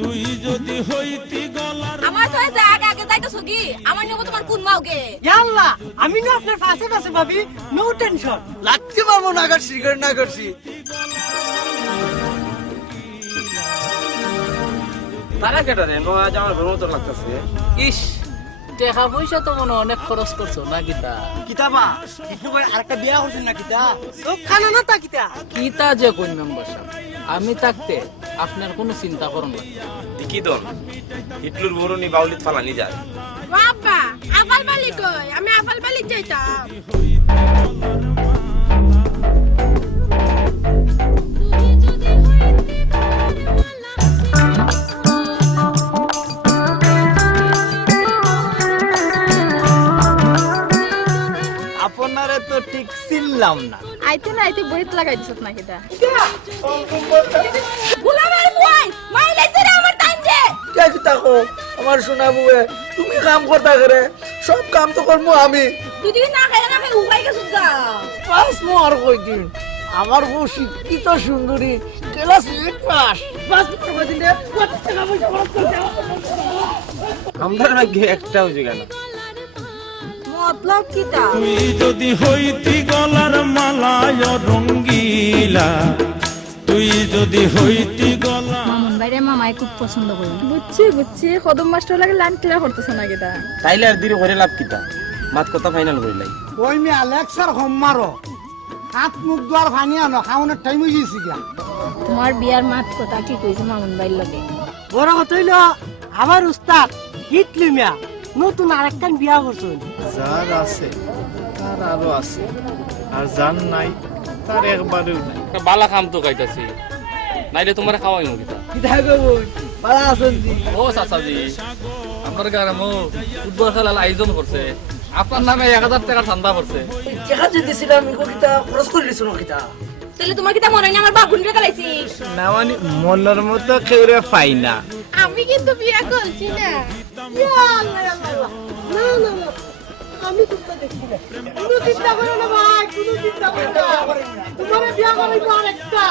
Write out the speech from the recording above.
তুই যদি হইতি গলার আমার তো যে আগে যাইতেছো কি আমার নিয়ে তোমার কোন মাওগে ইয়াল্লা আমি না আপনার পাশে পাশে ভাবি নো টেনশন লাগছে মামু না করছি না করছি তারা কেটে রে আজ আমার ঘর মতো লাগতেছে। ইস টাকা পয়সা তো মনে অনেক খরচ করছ না কিতা কিতাবা একটু করে আরেকটা বিয়া করছেন না কিতা সব খানা না তা কিতা কিতা যে কোন মেম্বার আমি থাকতে আপনার কোনো চিন্তা করুন না। কি দন হিটলুর বরুনি বাউলিত ফালানি যায়। বাবা আফাল বালি কই? আমি আফাল বালি যাইতাম। আপনারে তো ঠিক চিনলাম না। আইতে না আইতে বইত লাগাই দিছত না কিটা আমার সোনা বুয়ে তুমি কাম করতা করে? সব কাম তো করব আমি। দুদিন না খাই না খাই উপাই গেছত গা পাস মো আর কই দিন আমার বউ শিক্ষিত সুন্দরী ক্লাস এইট পাস পাস মো কই দিন রে কত টাকা পয়সা খরচ করতে আমাদের ভাগ্যে একটা হয়েছে কেন? মতলব কিটা তুই যদি হইতি গলার মালায় রঙ্গিলা তুই যদি হইতি গলা মামুন বাইরে মামাই খুব পছন্দ করি। বুঝছি বুঝছি। কদম মাস্টার লাগে লাইন ক্লিয়ার করতেছ না কিটা তাইলে আর দিরে করে লাভ কিতা মাত কথা ফাইনাল করিলাই ওই মে আলেক্সার হোম মারো। হাত মুখ দোয়ার ভানি আনো খাওয়ানোর টাইম গেছে গিয়া। তোমার বিয়ার মাত কথা কি কইছে মামুন বাইর লগে? বড় কথা হইল আমার উস্তাদ হিটলি মিয়া নতুন আরেকখান বিয়া করছেন। যার আছে তার আরও আছে। আর যার নাই তার একবারেও নাই। বালা খাম তো গাইতাছি নাইলে তোমার খাওয়াই নো কিতা কিতা কই পালা আছেন জি ও চাচাজি আপনার গ্রামে ফুটবল খেলার আয়োজন করছে। আপনার নামে এক হাজার টাকা ঠান্ডা পড়ছে টাকা যে দিছিলাম ইকো কিতা খরচ করে দিছো না কিতা তাহলে তোমার কিটা মনে নেই? আমার বাবুন রে গালাইছি না মানে মনের মতো কেউ রে পাই না। আমি কিন্তু বিয়া করছি না। না না না। আমি চিন্তা দেখছি না। কোনো চিন্তা করো না ভাই। কোনো চিন্তা করো না। তোমার বিয়া করাইবো আরেকটা।